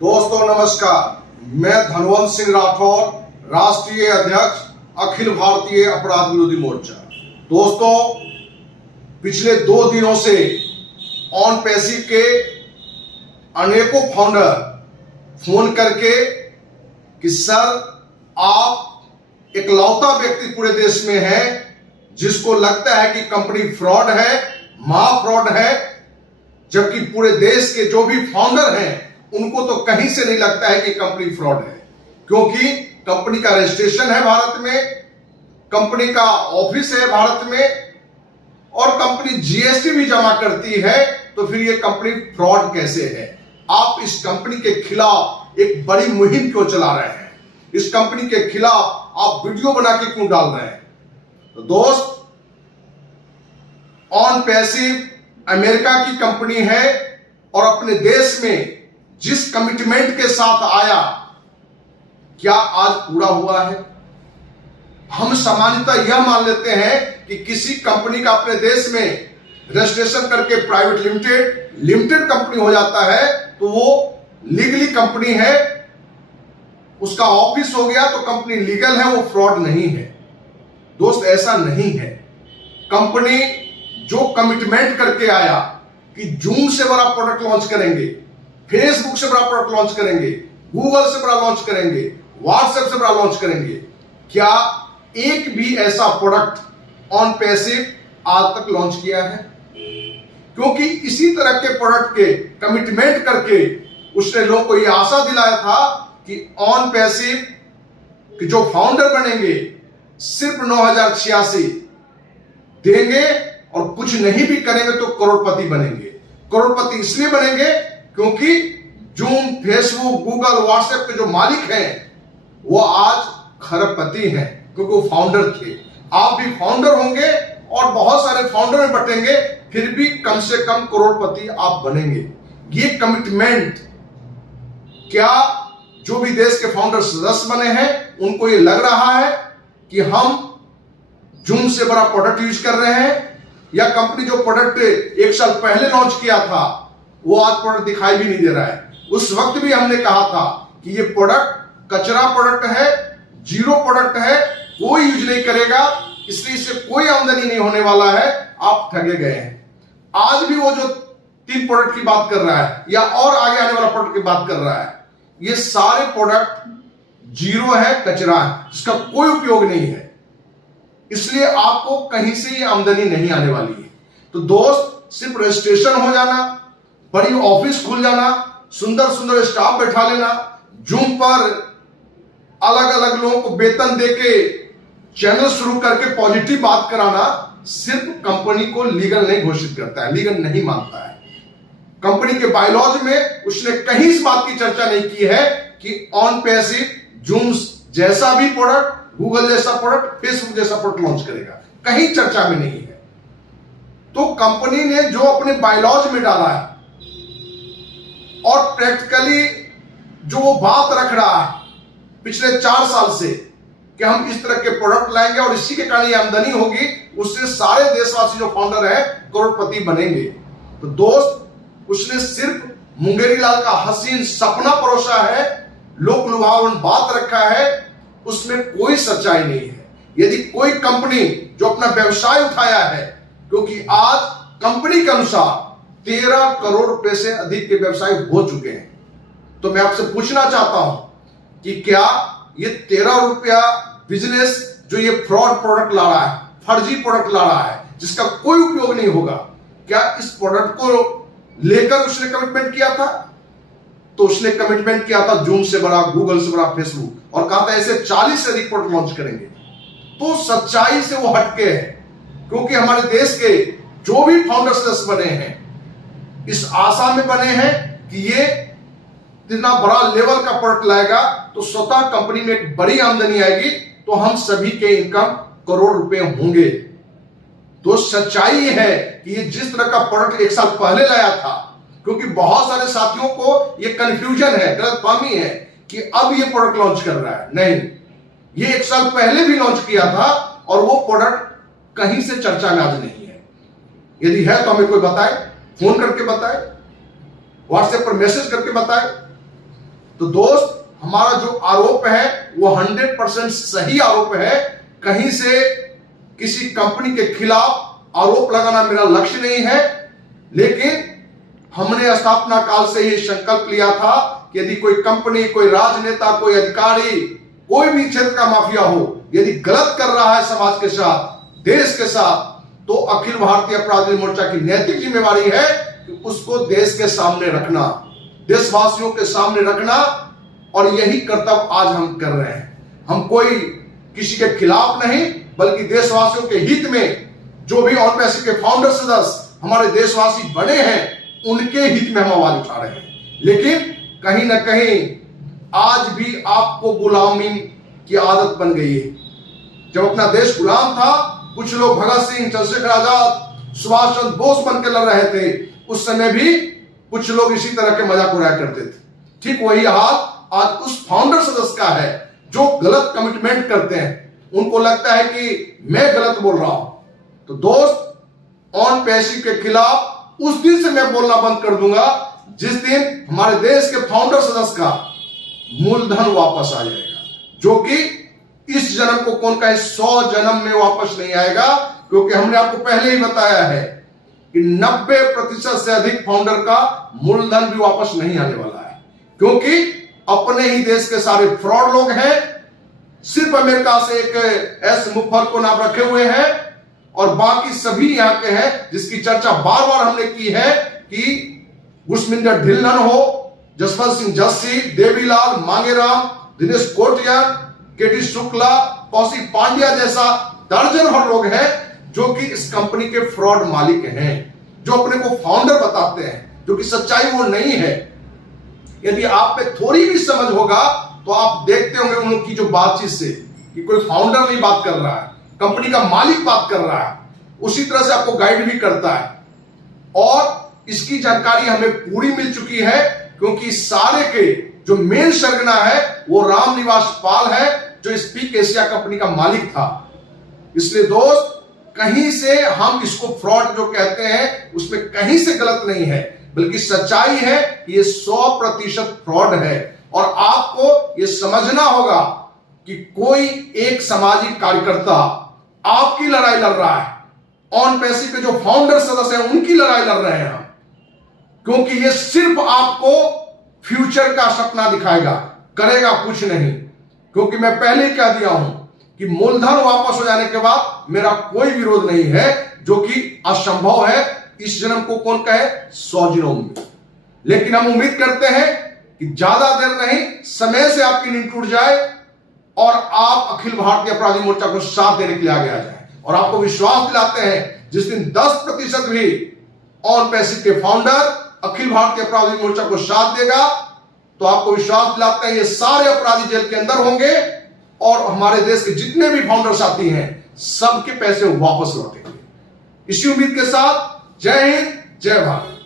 दोस्तों नमस्कार, मैं धनवंत सिंह राठौर, राष्ट्रीय अध्यक्ष अखिल भारतीय अपराध विरोधी मोर्चा। दोस्तों, पिछले 2 दिनों से ऑन पैसिव के अनेकों फाउंडर फोन करके कि सर आप इकलौता व्यक्ति पूरे देश में है जिसको लगता है कि कंपनी फ्रॉड है, महा फ्रॉड है, जबकि पूरे देश के जो भी फाउंडर हैं उनको तो कहीं से नहीं लगता है कि कंपनी फ्रॉड है, क्योंकि कंपनी का रजिस्ट्रेशन है भारत में, कंपनी का ऑफिस है भारत में और कंपनी जीएसटी भी जमा करती है। तो फिर ये कंपनी फ्रॉड कैसे है? आप इस कंपनी के खिलाफ एक बड़ी मुहिम क्यों चला रहे हैं? इस कंपनी के खिलाफ आप वीडियो बना के क्यों डाल रहे हैं? तो दोस्त, ऑन पैसिव अमेरिका की कंपनी है और अपने देश में जिस कमिटमेंट के साथ आया, क्या आज पूरा हुआ है? हम सामान्यतः यह मान लेते हैं कि किसी कंपनी का अपने देश में रजिस्ट्रेशन करके प्राइवेट लिमिटेड कंपनी हो जाता है तो वो लीगली कंपनी है, उसका ऑफिस हो गया तो कंपनी लीगल है, वो फ्रॉड नहीं है। दोस्त, ऐसा नहीं है। कंपनी जो कमिटमेंट करके आया कि जूम से बड़ा प्रोडक्ट लॉन्च करेंगे, फेसबुक से बड़ा प्रोडक्ट लॉन्च करेंगे, गूगल से बड़ा लॉन्च करेंगे, व्हाट्सएप से बड़ा लॉन्च करेंगे, क्या एक भी ऐसा प्रोडक्ट ऑन पैसिव आज तक लॉन्च किया है? क्योंकि इसी तरह के प्रोडक्ट के कमिटमेंट करके उसने लोगों को यह आशा दिलाया था कि ऑन पैसिव कि जो फाउंडर बनेंगे सिर्फ 9,086 देंगे और कुछ नहीं भी करेंगे तो करोड़पति बनेंगे। करोड़पति इसलिए बनेंगे क्योंकि जूम, फेसबुक, गूगल, व्हाट्सएप के जो मालिक हैं वो आज खरबपति हैं, क्योंकि वो फाउंडर थे। आप भी फाउंडर होंगे और बहुत सारे फाउंडर में बटेंगे, फिर भी कम से कम करोड़पति आप बनेंगे। ये कमिटमेंट क्या जो भी देश के फाउंडर सदस्य बने हैं उनको ये लग रहा है कि हम जूम से बड़ा प्रोडक्ट यूज कर रहे हैं, या कंपनी जो प्रोडक्ट 1 साल पहले लॉन्च किया था वो आज प्रोडक्ट दिखाई भी नहीं दे रहा है? उस वक्त भी हमने कहा था कि ये प्रोडक्ट कचरा प्रोडक्ट है, जीरो प्रोडक्ट है, कोई यूज नहीं करेगा, इसलिए इससे कोई आमदनी नहीं होने वाला है, आप ठगे गए हैं। आज भी वो जो 3 प्रोडक्ट की बात कर रहा है या और आगे आने वाला प्रोडक्ट की बात कर रहा है, ये सारे प्रोडक्ट जीरो है, कचरा है, जिसका कोई उपयोग नहीं है। इसलिए आपको कहीं से ये आमदनी नहीं आने वाली है। तो दोस्त, सिर्फ रजिस्ट्रेशन हो जाना, बड़ी ऑफिस खुल जाना, सुंदर सुंदर स्टाफ बैठा लेना, जूम पर अलग अलग लोगों को वेतन देके चैनल शुरू करके पॉजिटिव बात कराना सिर्फ कंपनी को लीगल नहीं घोषित करता है, लीगल नहीं मानता है। कंपनी के बायलॉज में उसने कहीं इस बात की चर्चा नहीं की है कि ऑन पैसिव जूम जैसा भी प्रोडक्ट, गूगल जैसा प्रोडक्ट, फेसबुक जैसा प्रोडक्ट लॉन्च करेगा, कहीं चर्चा में नहीं है। तो कंपनी ने जो अपने बायलॉज में डाला है और प्रैक्टिकली जो वो बात रख रहा है पिछले 4 साल से कि हम इस तरह के प्रोडक्ट लाएंगे और इसी के कारण ये आमदनी होगी, उससे सारे देशवासी जो फाउंडर हैं करोड़पति बनेंगे। तो दोस्त, उसने सिर्फ मुंगेरी लाल का हसीन सपना परोसा है, लोक लुभावन बात रखा है, उसमें कोई सच्चाई नहीं है। यदि कोई कंपनी जो अपना व्यवसाय उठाया है, क्योंकि आज कंपनी के अनुसार 13 करोड़ रुपए से अधिक के व्यवसाय हो चुके हैं, तो मैं आपसे पूछना चाहता हूं कि क्या ये 13 रुपया बिजनेस जो ये फ्रॉड प्रोडक्ट ला रहा है, फर्जी प्रोडक्ट ला रहा है, जिसका कोई उपयोग नहीं होगा, क्या इस प्रोडक्ट को लेकर उसने कमिटमेंट किया था? तो उसने कमिटमेंट किया था जूम से बड़ा, गूगल से बड़ा, फेसबुक, और कहा था ऐसे 40 से अधिक प्रोडक्ट लॉन्च करेंगे। तो सच्चाई से वो हटके है, क्योंकि हमारे देश के जो भी फाउंडर सदस्य बने हैं इस आशा में बने हैं कि ये इतना बड़ा लेवल का प्रोडक्ट लाएगा तो स्वतः कंपनी में एक बड़ी आमदनी आएगी, तो हम सभी के इनकम करोड़ रुपए होंगे। तो सच्चाई ये है कि ये जिस तरह का प्रोडक्ट 1 साल पहले लाया था, क्योंकि बहुत सारे साथियों को ये कंफ्यूजन है, गलतफहमी है कि अब ये प्रोडक्ट लॉन्च कर रहा है। नहीं, ये 1 साल पहले भी लॉन्च किया था और वो प्रोडक्ट कहीं से चर्चा में आज नहीं है। यदि है तो हमें कोई बताए, फोन करके बताए, व्हाट्सएप पर मैसेज करके बताए। तो दोस्त, हमारा जो आरोप है वो 100% सही आरोप है। कहीं से किसी कंपनी के खिलाफ आरोप लगाना मेरा लक्ष्य नहीं है, लेकिन हमने स्थापना काल से ही संकल्प लिया था कि यदि कोई कंपनी, कोई राजनेता, कोई अधिकारी, कोई भी क्षेत्र का माफिया हो, यदि गलत कर रहा है समाज के साथ, देश के साथ, तो अखिल भारतीय अपराधी मोर्चा की नैतिक जिम्मेवारी है कि उसको देश के सामने रखना, देशवासियों के सामने रखना, और यही कर्तव्य आज हम कर रहे हैं। हम कोई किसी के खिलाफ नहीं, बल्कि देशवासियों के हित में जो भी ऑन पैसिव के फाउंडर सदस्य हमारे देशवासी बने हैं, उनके हित में हम आवाज उठा रहे हैं। लेकिन कहीं ना कहीं आज भी आपको गुलामी की आदत बन गई है। जब अपना देश गुलाम था, कुछ लोग भगत सिंह, चंद्रशेखर आजाद, सुभाष चंद्र बोस बनकर लड़ रहे थे, उस समय भी कुछ लोग इसी तरह के मजाक उड़ाया करते थे। ठीक वही हाल आज उस फाउंडर सदस्य का है जो गलत कमिटमेंट करते हैं। उनको लगता है कि मैं गलत बोल रहा हूं। तो दोस्त, ऑन पैसिव के खिलाफ उस दिन से मैं बोलना बंद कर दूंगा जिस दिन हमारे देश के फाउंडर सदस्य का मूलधन वापस आ जाएगा, जो कि इस जन्म को कौन कहे 100 जन्म में वापस नहीं आएगा। क्योंकि हमने आपको पहले ही बताया है कि 90% से अधिक फाउंडर का मूलधन भी वापस नहीं आने वाला है, क्योंकि अपने ही देश के सारे फ्रॉड लोग हैं। सिर्फ अमेरिका से एक एस मुफर को नाम रखे हुए हैं, और बाकी सभी यहां के हैं जिसकी चर्चा बार बार हमने की है कि गुरमिंदर ढिल्लन हो, जसवंत सिंह जस्सी, देवीलाल मांगेराम, दिनेश कोटियार, केटी शुक्ला, कौशिक पांड्या जैसा दर्जन भर लोग हैं जो कि इस कंपनी के फ्रॉड मालिक हैं, जो अपने को फाउंडर बताते हैं, जो कि सच्चाई वो नहीं है। यदि आप पे थोड़ी भी समझ होगा तो आप देखते होंगे उन लोग की जो बातचीत से कि कोई फाउंडर नहीं बात कर रहा है, कंपनी का मालिक बात कर रहा है, उसी तरह से आपको गाइड भी करता है। और इसकी जानकारी हमें पूरी मिल चुकी है, क्योंकि सारे के जो मेन सरगना है वो रामनिवास पाल है, जो स्पीक एशिया कंपनी का मालिक था। इसलिए दोस्त, कहीं से हम इसको फ्रॉड जो कहते हैं उसमें कहीं से गलत नहीं है, बल्कि सच्चाई है कि ये 100% फ्रॉड है। और आपको ये समझना होगा कि कोई एक सामाजिक कार्यकर्ता आपकी लड़ाई लड़ रहा है, ऑन पैसिव के जो फाउंडर सदस्य हैं उनकी लड़ाई लड़ रहे हैं हम, क्योंकि ये सिर्फ आपको फ्यूचर का सपना दिखाएगा, करेगा कुछ नहीं। क्योंकि मैं पहले ही कह दिया हूं कि मूलधन वापस हो जाने के बाद मेरा कोई विरोध नहीं है, जो कि असंभव है इस जन्म को कौन कहे 100 जन्म में। लेकिन हम उम्मीद करते हैं कि ज्यादा देर नहीं, समय से आपकी नींद टूट जाए और आप अखिल भारतीय अपराधी मोर्चा को साथ देने के लिए आगे आ जाए। और आपको विश्वास दिलाते हैं, जिस दिन 10% भी ऑन पैसिव के फाउंडर अखिल भारतीय अपराधी मोर्चा को साथ देगा, तो आपको विश्वास दिलाते हैं ये सारे अपराधी जेल के अंदर होंगे और हमारे देश के जितने भी फाउंडर साथी हैं सबके पैसे वापस लौटेंगे। इसी उम्मीद के साथ जय हिंद, जय भारत।